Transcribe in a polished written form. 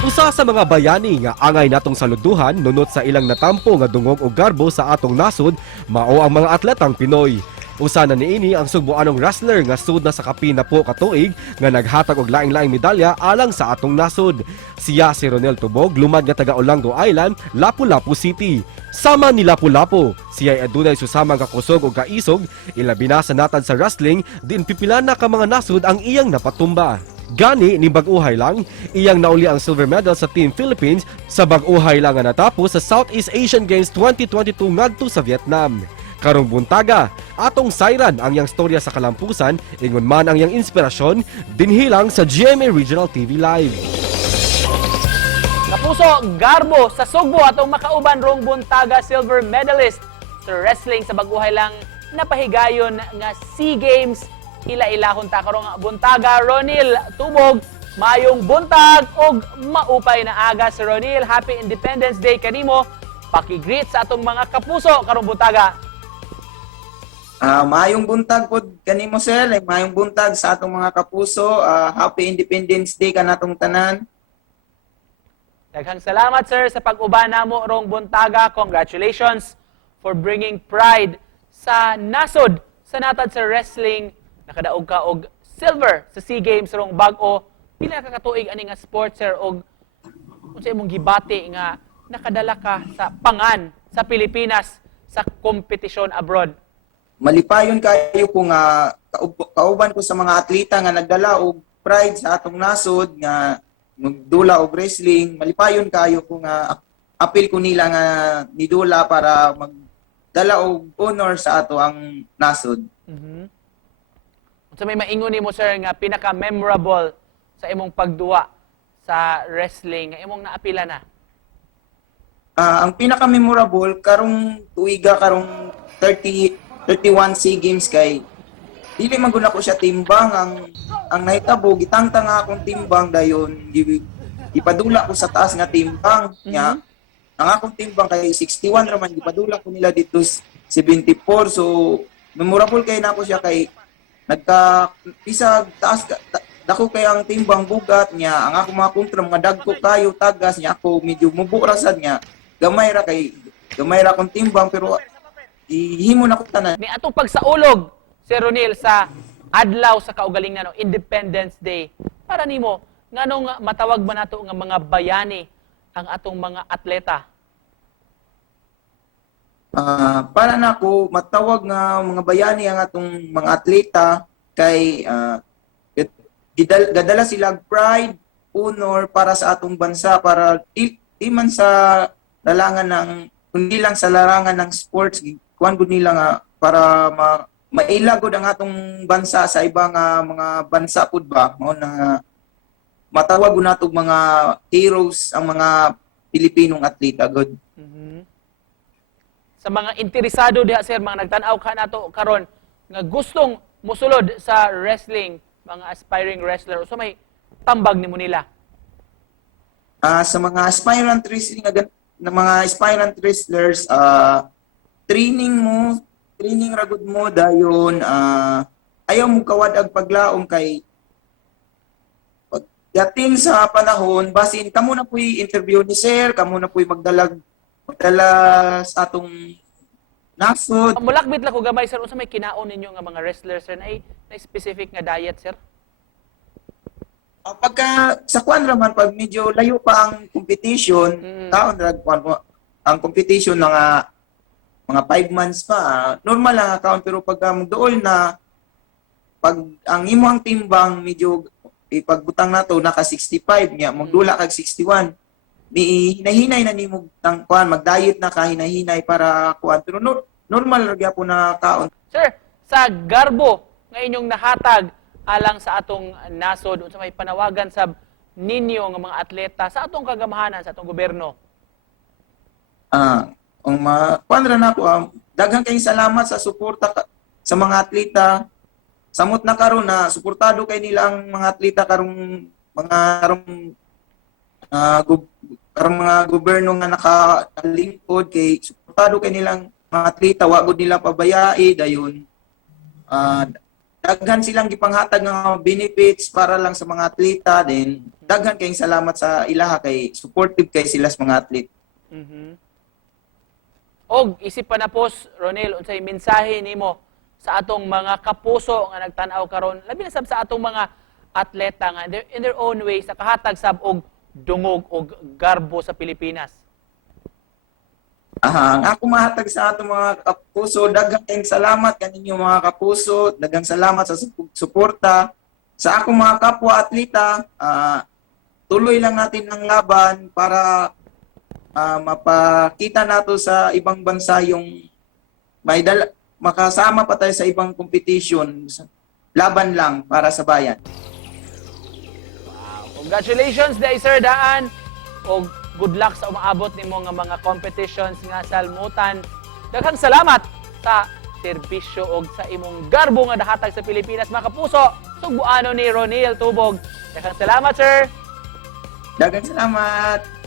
Usa sa mga bayani nga angay natong saluduhan nunot sa ilang natampo nga dungog o garbo sa atong nasod mao ang mga atletang Pinoy. Usa na niini ang sugbuanong wrestler nga sud na sa kapina po katuig nga naghatag og laing-laing medalya alang sa atong nasod. Siya si Ronel Tubog, lumad nga taga Olango Island, Lapu-Lapu City. Sama ni Lapu-Lapu, siya ay adunay susamang kakusog o kaisog, ilabi na sa natad sa wrestling, din pipila na ka mga nasod ang iyang napatumba. Gani ni Bag-Uhay lang, iyang nauli ang silver medal sa Team Philippines sa Bag-Uhay lang nga natapos sa Southeast Asian Games 2022 ngadto sa Vietnam. Karong buntaga, atong sayran ang iyang storya sa kalampusan, ingon man ang iyang inspirasyon, dinhilang sa GMA Regional TV Live. Kapuso, garbo sa sugbo atong makauban rong buntaga silver medalist sa wrestling sa Bag-Uhay lang napahigayon nga SEA Games. Ila-ilahon ta karong buntaga Ronil Tubog, mayong buntag og maupay na aga si Ronil. Happy Independence Day kanimo. Paki-greet sa atong mga kapuso karong buntaga. Mayong buntag po kanimo sir, mayong buntag sa atong mga kapuso. Happy Independence Day kanatong tanan. Daghang salamat sir sa pag-uban namo rong buntaga. Congratulations for bringing pride sa nasod sa natad sa wrestling. Nakadaog ka og silver sa SEA Games rong bag-o. Pila ka katuig ani nga sports sir og unsa imong gibati nga nakadala ka sa pangan sa Pilipinas sa kompetisyon abroad? Malipayon kayo ko nga kauban ko sa mga atleta nga nagdala og pride sa atong nasod nga magdula og wrestling. Malipayon kayo ko nga apil ko nila nga nidula para magdala og honor sa ato ang nasod. So may maingon nimo sir nga pinaka-memorable sa imong pagduwa sa wrestling nga imong naapila na? Ang pinaka-memorable karong tuiga karong 31 SEA Games kay dili man gud ako siya timbang ang nahitabo gitangtang nga akong timbang dayon ipadula ko sa taas nga timbang nya ang akong timbang kay 61 ra man gipadula ko nila dito 74 so memorable kay nako siya kay nagka isa taas dako kay ang timbang bugat niya ang ako mga kontra mga dagko kayo tagas niya ako medyo muburasan niya gamay ra kong timbang pero ihimo na ko tanan Ni atong pagsaulog si Ronil sa adlaw sa kaugalingan no Independence Day para nimo nganong matawag ba nato nga mga bayani ang atong mga atleta? Para na ako matawag nga mga bayani ang atong mga atleta kay gadala sila pride, honor para sa atong bansa para di man sa larangan ng kundi lang sa larangan ng sports kuan gud nila nga para mailagod ang atong bansa sa ibang mga bansa pud ba mao na matawag gud natong mga heroes ang mga Pilipinong atleta god. Sa mga interesado diha sir, mga nagtan-aw ka nato karon nga gustong musulod sa wrestling, mga aspiring wrestler, so may tambag nimo nila? Sa mga aspirant wrestling na mga aspirant wrestlers, training ragod mo dayon ayaw mo kawadag paglaom kay dating sa panahon basin kamo na puy interview ni sir, kamo na puy magdala sa atong nasod. Mulakbit lang ko gamay sir, unsa may kinaon ninyo nga mga wrestlers sir na specific nga diet sir? Pagka sa kwan raman pag medyo layo pa ang competition, taon drag kwan mo ang competition nga mga 5 months pa, normal lang account pero pag dool na pag ang imong timbang medyo ipagbutang nato naka 65 niya, magdula kag 61. Ni hinahinay na nimo tang kuan mag-diet na ka hinahinay para kuan pero normal ra gyapon na kaon. Sir, sa garbo nga inyong nahatag alang sa atong nasod unsa may panawagan sa ninyo nga mga atleta sa atong kagamahanan sa atong gobyerno? Ang kuan ra nako daghang kayong salamat sa suporta sa mga atleta. Samot na karon na suportado kay nilang mga atleta karong mga gobyerno nga nakalingkod kay suportado kay nilang mga atleta wa gud nila pabayai dayon daghan silang gipanghatag ng benefits para lang sa mga atleta, then daghan kayong salamat sa ilaha kay supportive kay sila sa mga athlete. Og isip pa na pos, Ronel, unsay mensahe nimo sa atong mga kapuso nga nagtan-aw karon, labi na sab sa atong mga atleta nga in their own way sa kahatag sab og dungog og garbo sa Pilipinas. Ang ako mahatag sa atong mga kapuso, daghang kayong salamat kaninyo mga kapuso, daghang salamat sa suporta sa akong mga kapwa atleta. Tuloy lang natin ang laban para mapakita nato sa ibang bansa yung makasama pa tayo sa ibang competition. Laban lang para sa bayan. Congratulations day Sir Daan og good luck sa umaabot nimo nga mga competitions nga salmutan. Daghang salamat sa serbisyo og sa imong garbo nga dahatag sa Pilipinas mga kapuso. Sugbuano ni Ronel Tubog. Daghang salamat sir. Daghang salamat.